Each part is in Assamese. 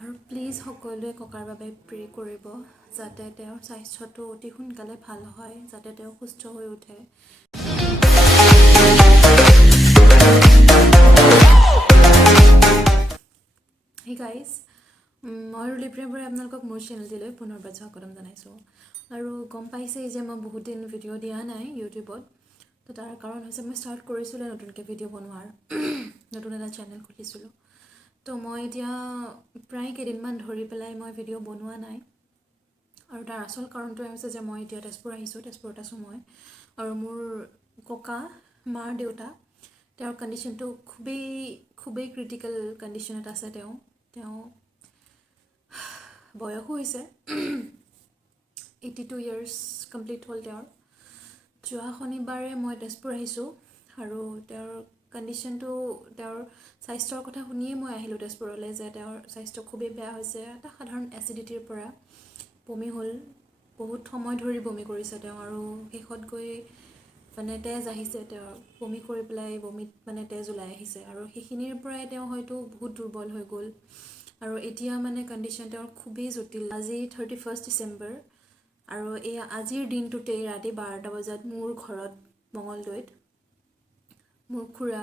আৰু প্লিজ সকলোৱে ককাৰ বাবে প্ৰে কৰিব যাতে তেওঁৰ স্বাস্থ্যটো অতি সোনকালে ভাল হয়, যাতে তেওঁ সুস্থ হৈ উঠে। হে গাইজ, মই ৰুলিপ্ৰিয়াৰ আপোনালোকক মোৰ চেনেলটিলৈ পুনৰবাৰ স্বাগতম জনাইছোঁ। আৰু গম পাইছেই যে মই বহুত দিন ভিডিঅ' দিয়া নাই ইউটিউবত। তো তাৰ কাৰণ হৈছে মই ষ্টাৰ্ট কৰিছিলোঁ নতুনকৈ ভিডিঅ' বনোৱাৰ নতুন এটা চেনেল খুলিছিলোঁ। তো মই এতিয়া প্ৰায় কেইদিনমান ধৰি পেলাই মই ভিডিঅ' বনোৱা নাই। আৰু তাৰ আচল কাৰণটোৱে হৈছে যে মই এতিয়া তেজপুৰ আহিছোঁ, তেজপুৰত আছোঁ মই। আৰু মোৰ ককা, মাৰ দেউতা, তেওঁৰ কণ্ডিশ্যনটো খুবেই ক্ৰিটিকেল কণ্ডিশ্যনত আছে। তেওঁ বয়সো হৈছে 82 ইয়াৰ্ছ কমপ্লিট হ'ল তেওঁৰ। যোৱা শনিবাৰে মই তেজপুৰ আহিছোঁ আৰু তেওঁৰ কণ্ডিশ্যনটো, তেওঁৰ স্বাস্থ্যৰ কথা শুনিয়েই মই আহিলোঁ তেজপুৰলৈ, যে তেওঁৰ স্বাস্থ্য খুবেই বেয়া হৈছে। এটা সাধাৰণ এচিডিটিৰ পৰা বমি হ'ল, বহুত সময় ধৰি বমি কৰিছে তেওঁ, আৰু শেষত গৈ মানে তেজ আহিছে তেওঁৰ, বমি কৰি পেলাই বমিত মানে তেজ ওলাই আহিছে। আৰু সেইখিনিৰ পৰাই তেওঁ হয়তো বহুত দুৰ্বল হৈ গ'ল আৰু এতিয়া মানে কণ্ডিশ্যন তেওঁৰ খুবেই জটিল। আজি 31 ডিচেম্বৰ আৰু এই আজিৰ দিনটোতেই ৰাতি 12টা বজাত মোৰ ঘৰত মঙলদৈত মোৰ খুৰা,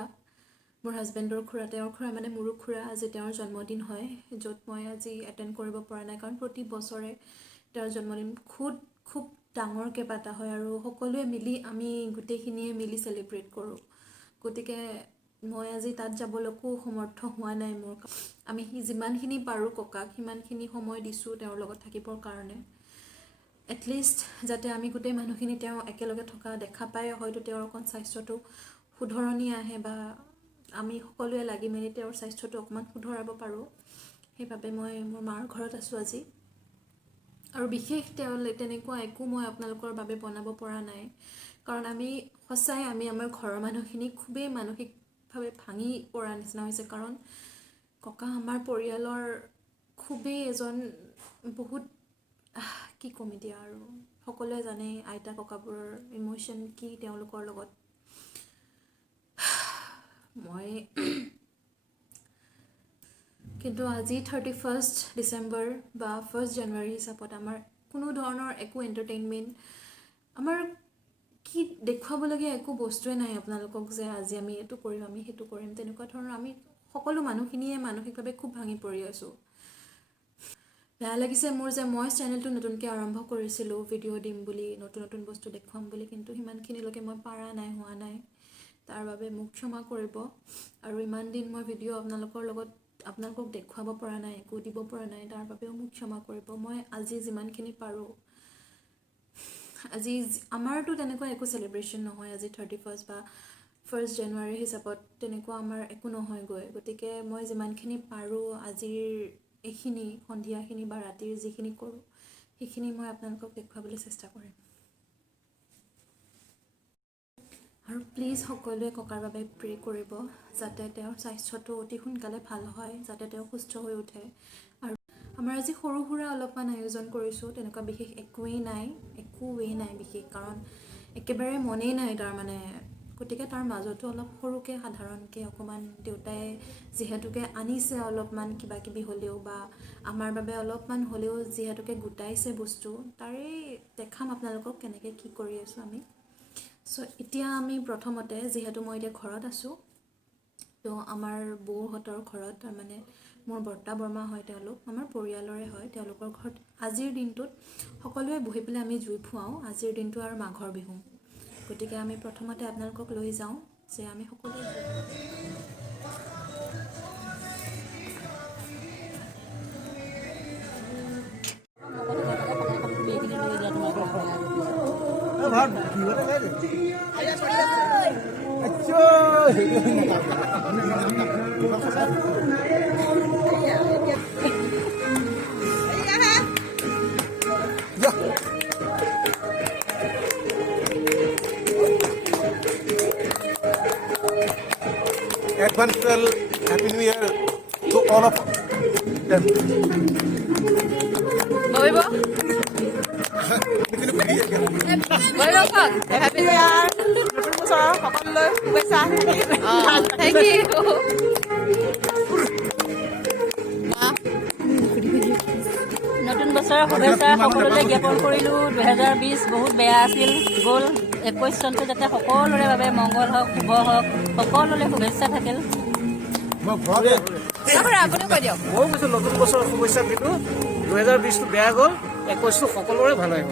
মোৰ হাজবেণ্ডৰ খুৰা, তেওঁৰ খুৰা মানে মোৰো খুৰা, আজি তেওঁৰ জন্মদিন হয়, য'ত মই আজি এটেণ্ড কৰিব পৰা নাই। কাৰণ প্ৰতি বছৰে তেওঁৰ জন্মদিন খুব ডাঙৰকৈ পাতা হয় আৰু সকলোৱে মিলি আমি গোটেইখিনিয়ে মিলি চেলিব্ৰেট কৰোঁ। গতিকে মই আজি তাত যাবলৈকো সমৰ্থ হোৱা নাই। আমি যিমানখিনি পাৰোঁ ককাক সিমানখিনি সময় দিছোঁ তেওঁৰ লগত থাকিবৰ কাৰণে। এটলিষ্ট যাতে আমি গোটেই মানুহখিনি তেওঁ একেলগে থকা দেখা পাই হয়তো তেওঁৰ অকণ স্বাস্থ্যটো শুধৰণি আহে, বা আমি সকলোৱে লাগি মেলি তেওঁৰ স্বাস্থ্যটো অকণমান শুধৰাব পাৰোঁ। সেইবাবে মই মোৰ মাৰ ঘৰত আছোঁ আজি। আৰু বিশেষ তেনেকুৱা একো মই আপোনালোকৰ বাবে বনাব পৰা নাই, কাৰণ আমি আমাৰ ঘৰৰ মানুহখিনি খুবেই মানসিকভাৱে ভাঙি পৰা নিচিনা হৈছে। কাৰণ ককা আমাৰ পৰিয়ালৰ খুবেই এজন বহুত কি ক'ম এতিয়া, আৰু সকলোৱে জানে আইতা ককাবোৰৰ ইম'শ্যন কি তেওঁলোকৰ লগত। কিন্তু আজি 31 ডিচেম্বৰ বা 1 জানুৱাৰী হিচাপত আমাৰ কোনো ধৰণৰ একো এণ্টাৰটেইনমেণ্ট, আমাৰ কি দেখুৱাবলগীয়া একো বস্তুৱে নাই আপোনালোকক যে আজি আমি এইটো কৰিম, আমি সেইটো কৰিম। তেনেকুৱা ধৰণৰ আমি সকলো মানুহখিনিয়ে মানসিকভাৱে খুব ভাঙি পৰি আছোঁ। বেয়া লাগিছে মোৰ যে মই চেনেলটো নতুনকৈ আৰম্ভ কৰিছিলোঁ ভিডিঅ' দিম বুলি, নতুন বস্তু দেখুৱাম বুলি, কিন্তু সিমানখিনিলৈকে মই পৰা নাই, হোৱা নাই। তাৰ বাবে মোক ক্ষমা কৰিব। আৰু ইমান দিন মই ভিডিঅ' আপোনালোকক দেখুৱাব পৰা নাই, একো দিব পৰা নাই, তাৰ বাবেও মোক ক্ষমা কৰিব। মই আজি যিমানখিনি পাৰোঁ, আজি আমাৰতো তেনেকুৱা একো চেলিব্ৰেশ্যন নহয় আজি 31 বা 1 জানুৱাৰী হিচাপত, তেনেকুৱা আমাৰ একো নহয়গৈ। গতিকে মই যিমানখিনি পাৰোঁ আজিৰ এইখিনি সন্ধিয়াখিনি বা ৰাতিৰ যিখিনি কৰোঁ সেইখিনি মই আপোনালোকক দেখুৱাবলৈ চেষ্টা কৰিম। আৰু প্লিজ সকলোৱে ককাৰ বাবে প্ৰে কৰিব যাতে তেওঁৰ স্বাস্থ্যটো অতি সোনকালে ভাল হয়, যাতে তেওঁ সুস্থ হৈ উঠে। আৰু আমাৰ আজি সৰু সুৰা অলপমান আয়োজন কৰিছোঁ, তেনেকুৱা বিশেষ একোৱেই নাই বিশেষ, কাৰণ একেবাৰে মনেই নাই তাৰমানে। গতিকে তাৰ মাজতো অলপ সৰুকৈ সাধাৰণকৈ অকণমান দেউতাই যিহেতুকে আনিছে অলপমান কিবা কিবি হ'লেও, বা আমাৰ বাবে অলপমান হ'লেও যিহেতুকে গোটাইছে বস্তু, তাৰেই দেখাম আপোনালোকক কেনেকৈ কি কৰি আছোঁ আমি। এতিয়া আমি প্ৰথমতে, যিহেতু মই এতিয়া ঘৰত আছোঁ, তো আমাৰ বৌহঁতৰ ঘৰত, তাৰমানে মোৰ বৰ্তা বৰমা হয়, তেওঁলোক আমাৰ পৰিয়ালৰে হয়, তেওঁলোকৰ ঘৰত আজিৰ দিনটোত সকলোৱে বহি পেলাই আমি জুই ফুৱাওঁ। আজিৰ দিনটো আৰু মাঘৰ বিহু, গতিকে আমি প্ৰথমতে আপোনালোকক লৈ যাওঁ যে আমি সকলোৱে Advance Happy New Year to all of them. Bawibo? Bawibo po. Happy New Year. Nutun bosor সকলোলৈ শুভেচ্ছা। Thank you. বছৰৰ শুভেচ্ছা সকলোলৈ জ্ঞাপন কৰিলোঁ। 2020 বহুত বেয়া আছিল গ'ল। 21 চনটো যাতে সকলোৰে বাবে মংগল হওক, শুভ হওক, সকলোলৈ শুভেচ্ছা থাকিল। আপুনিও কৈ দিয়ক। ময়ো কৈছোঁ নতুন বছৰৰ শুভেচ্ছা দিলোঁ। 2020টো বেয়া গ'ল, 21টো সকলোৰে ভাল আহিব।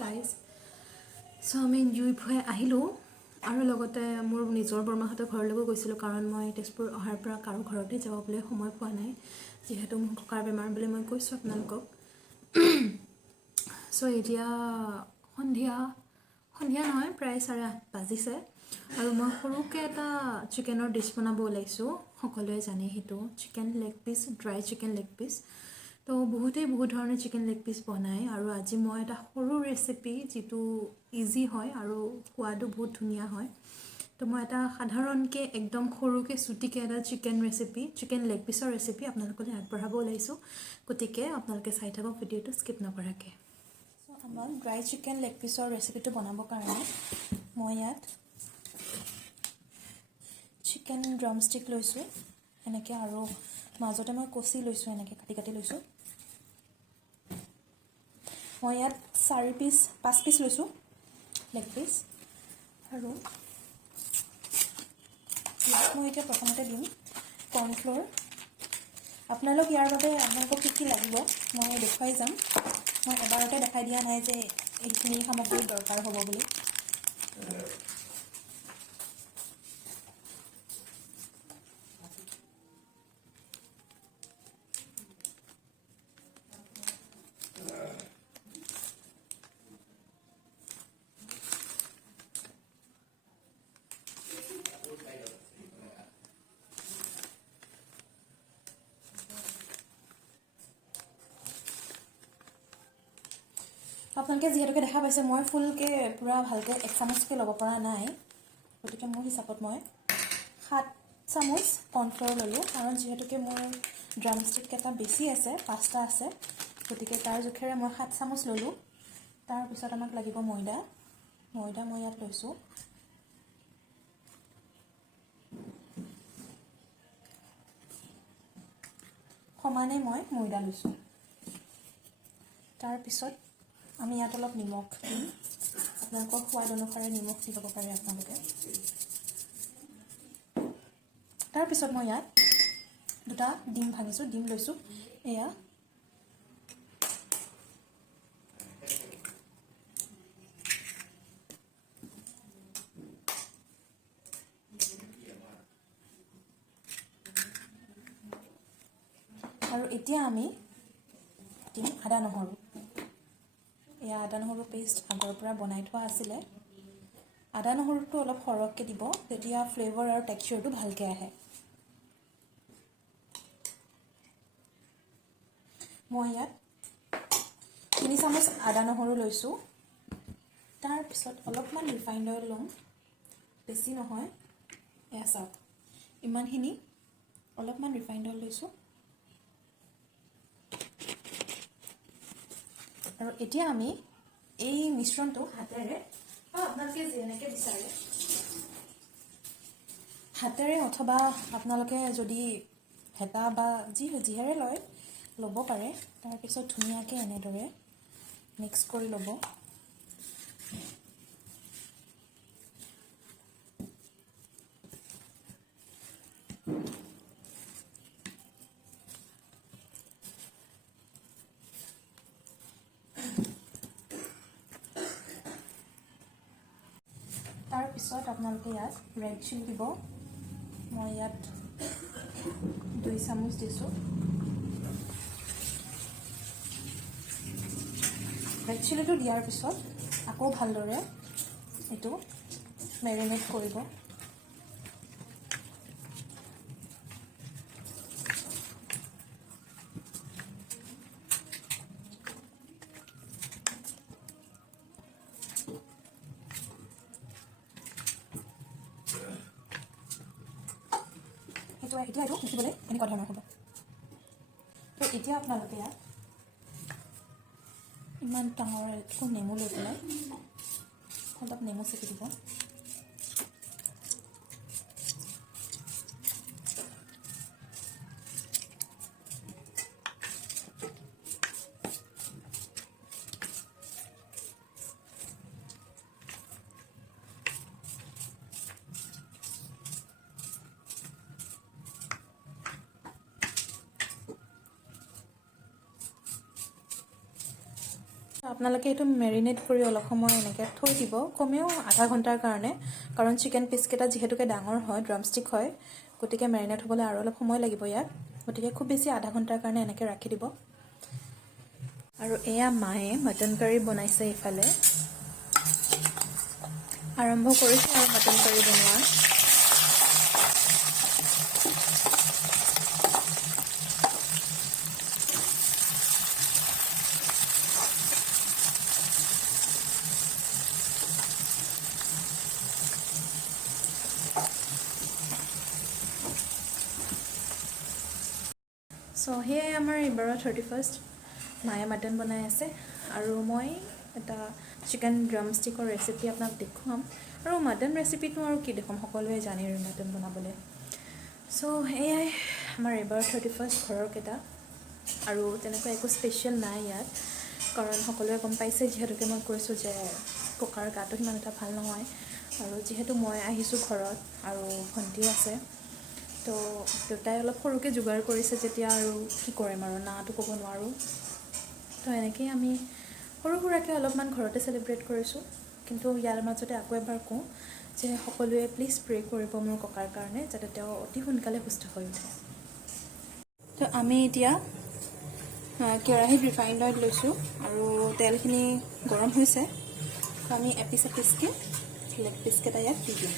গাইজ চ' আমি জুইফুৱাই আহিলোঁ আৰু লগতে মোৰ নিজৰ বৰমাহঁতৰ ঘৰলৈকো গৈছিলোঁ, কাৰণ মই তেজপুৰ অহাৰ পৰা কাৰো ঘৰতে যাবলৈ সময় পোৱা নাই, যিহেতু মোৰ ককাৰ বেমাৰ বুলি মই কৈছোঁ আপোনালোকক। চ' এতিয়া সন্ধিয়া নহয়, প্ৰায় 8:30 বাজিছে আৰু মই সৰুকৈ এটা চিকেনৰ ডিছ বনাব ওলাইছোঁ। সকলোৱে জানে সেইটো chicken leg piece, dry chicken leg piece. তো বহুতেই বহুত ধৰণৰ চিকেন লেগ পিচ বনায় আৰু আজি মই এটা সৰু ৰেচিপি যিটো ইজি হয় আৰু সোৱাদো বহুত ধুনীয়া হয়। তো মই এটা সাধাৰণকৈ একদম সৰুকৈ চুটিকৈ এটা চিকেন লেগ পিচৰ ৰেচিপি আপোনালোকলৈ আগবঢ়াব ওলাইছোঁ। গতিকে আপোনালোকে চাই থাকক ভিডিঅ'টো স্কিপ নকৰাকৈ। চ' আমাক ড্ৰাই চিকেন লেগ পিচৰ ৰেচিপিটো বনাবৰ কাৰণে মই ইয়াত চিকেন ড্ৰামষ্টিক লৈছোঁ এনেকৈ, আৰু মাজতে মই কচি লৈছোঁ, এনেকৈ কাটি লৈছোঁ। মই ইয়াত 5 পিচ লৈছোঁ লেগ পিচ, আৰু ইয়াত মই এতিয়া প্ৰথমতে দিম কৰ্ণফ্ল'ৰ। আপোনালোক ইয়াৰ বাবে আপোনালোকক কি লাগিব মই দেখুৱাই যাম। মই এবাৰতে দেখাই দিয়া নাই যে এইখিনি সামগ্ৰী দৰকাৰ হ'ব বুলি। আপোনালোকে যিহেতুকে দেখা পাইছে মই ফুলকৈ পূৰা ভালকৈ 1 চামুচকৈ ল'ব পৰা নাই, গতিকে মোৰ হিচাপত মই 7 চামুচ কৰ্ণফ্ল'ৰ ল'লোঁ, কাৰণ যিহেতুকে মোৰ ড্ৰামষ্টিককেইটা বেছি আছে, 5টা আছে, গতিকে তাৰ জোখেৰে মই 7 চামুচ ল'লোঁ। তাৰপিছত আমাক লাগিব ময়দা মই ইয়াত লৈছোঁ সমানে মই ময়দা লৈছোঁ। তাৰপিছত আমি ইয়াত অলপ নিমখ দিম, আপোনালোকৰ সোৱাদ অনুসাৰে নিমখ দি ল'ব পাৰে আপোনালোকে। তাৰপিছত মই ইয়াত 2টা ডিম ভাঙিছোঁ, ডিম লৈছোঁ এয়া। আৰু এতিয়া আমি দিম আদা নহৰু। এয়া আদা নহৰু পেষ্ট আগৰ পৰা বনাই থোৱা আছিলে। আদা নহৰুটো অলপ সৰহকৈ দিব, তেতিয়া ফ্লেভাৰ আৰু টেক্সচাৰটো ভালকৈ আহে। মই ইয়াত 3 চামুচ আদা নহৰু লৈছোঁ। তাৰপিছত অলপমান ৰিফাইণ্ড অইল ল'ম, বেছি নহয়। এয়া চাওক ইমানখিনি, অলপমান ৰিফাইণ্ড অইল লৈছোঁ। আৰু এতিয়া আমি এই মিশ্ৰণটো হাতেৰে, আপোনালোকে যেনেকৈ বিচাৰে হাতেৰে, অথবা আপোনালোকে যদি হেতা বা যিহেৰে লয় ল'ব পাৰে। তাৰপিছত ধুনীয়াকৈ এনেদৰে মিক্স কৰি ল'ব। তাৰপিছত আপোনালোকে ইয়াত ৰেড চিলি দিব। মই ইয়াত 2 চামুচ দিছোঁ। ৰেড চিলিটো দিয়াৰ পিছত আকৌ ভালদৰে এইটো মেৰিনেট কৰিব। এতিয়া এইটো শিকিবলৈ এনেকুৱা ধৰণৰ হ'ব তো এতিয়া আপোনালোকে ইয়াত ইমান ডাঙৰ একো নেমু লৈ পেলাই অলপ নেমু চেপি দিব আপোনালোকে এইটো মেৰিনেট কৰি অলপ সময় এনেকৈ থৈ দিব কমেও আধা ঘণ্টাৰ কাৰণে কাৰণ চিকেন পিচকেইটা যিহেতুকে ডাঙৰ হয় ড্ৰামষ্টিক হয় গতিকে মেৰিনেট হ'বলৈ আৰু অলপ সময় লাগিব ইয়াত গতিকে খুব বেছি আধা ঘণ্টাৰ কাৰণে এনেকৈ ৰাখি দিব আৰু এয়া মায়ে মটন কাৰী বনাইছে ইফালে আৰম্ভ কৰিছে আৰু মটন কাৰী বনোৱা চ' সেয়াই আমাৰ এইবাৰৰ 31st মায়ে মাটন বনাই আছে আৰু মই এটা চিকেন ড্ৰামষ্টিকৰ ৰেচিপি আপোনাক দেখুৱাম আৰু মাটন ৰেচিপিটো আৰু কি দেখুৱাম সকলোৱে জানে আৰু মাটন বনাবলৈ চ' এয়াই আমাৰ এইবাৰৰ 31st ঘৰৰ কেইটা আৰু তেনেকুৱা একো স্পেচিয়েল নাই ইয়াত কাৰণ সকলোৱে গম পাইছে যিহেতুকে মই কৈছোঁ যে ককাৰ গাটো সিমান এটা ভাল নহয় আৰু যিহেতু মই আহিছোঁ ঘৰত আৰু ভণ্টিও আছে তো দেউতাই অলপ সৰুকৈ যোগাৰ কৰিছে যেতিয়া আৰু কি কৰিম আৰু নাটো ক'ব নোৱাৰোঁ তো এনেকৈয়ে আমি সৰু সুৰাকৈ অলপমান ঘৰতে চেলিব্ৰেট কৰিছোঁ কিন্তু ইয়াৰ মাজতে আকৌ এবাৰ কওঁ যে সকলোৱে প্লিজ প্ৰে কৰিব মোৰ ককাৰ কাৰণে যাতে তেওঁ অতি সোনকালে সুস্থ হৈ উঠে তো আমি এতিয়া কেৰাহীত ৰিফাইণ্ড অইল লৈছোঁ আৰু তেলখিনি গৰম হৈছে তো আমি এপিচ এপিচকৈ লেগ পিচকেইটা ইয়াত দি দিম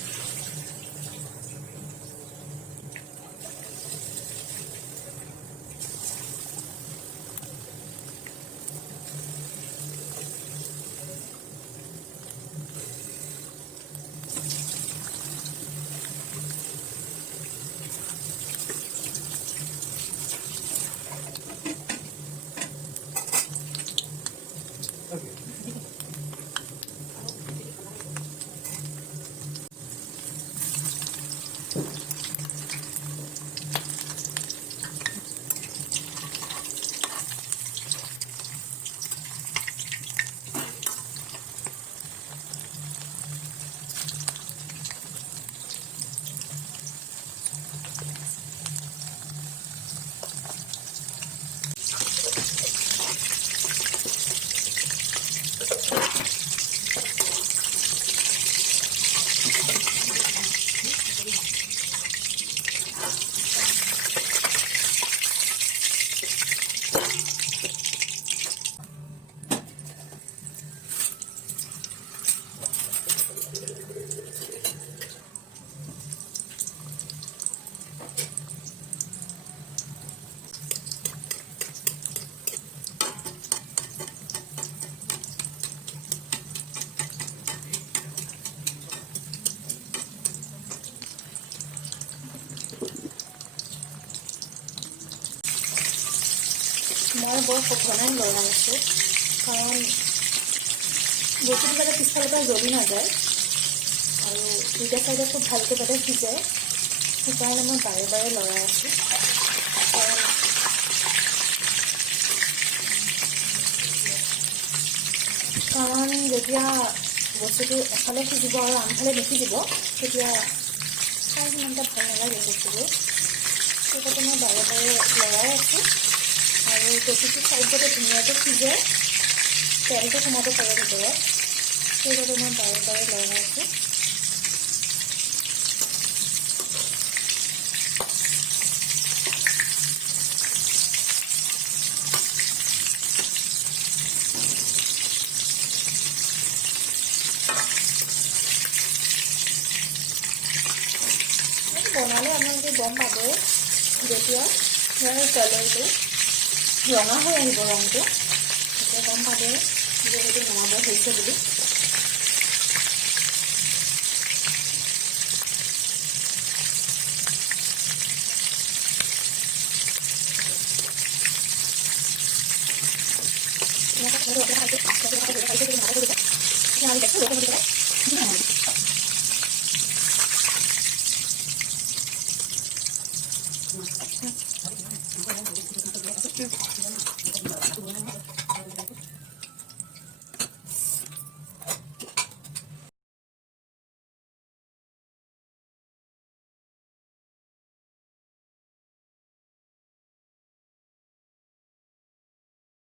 মই বৰ সঘনাই লৰাই আছোঁ কাৰণ বস্তুটো যাতে পিছফালৰ পৰা জ্বলি নাযায় আৰু দুইটা চাইডে খুব ভালকৈ যাতে সিজে সেইকাৰণে মই বাৰে বাৰে লৰাই আছোঁ কাৰণ যেতিয়া বস্তুটো এফালে সিজিব আৰু আনফালে নিসিজিব তেতিয়া খাই সিমান এটা ভাল নালাগে বস্তুবোৰ সেইকাৰণে মই বাৰে বাৰে লৰাই আছোঁ আৰু প্ৰতিটো চাইড যাতে ধুনীয়াকৈ সিজে তেলটো সোমাব পাৰে ভিতৰত সেইবাবে মই বাৰে বাৰে লৰাই আছোঁ বনালে আপোনালোকে গম পাব যেতিয়া ইয়াৰ কালাৰটো ৰঙা হৈ আহিব ৰংটো তেতিয়া গম পাব যে সেইটো নমাব হৈছে বুলি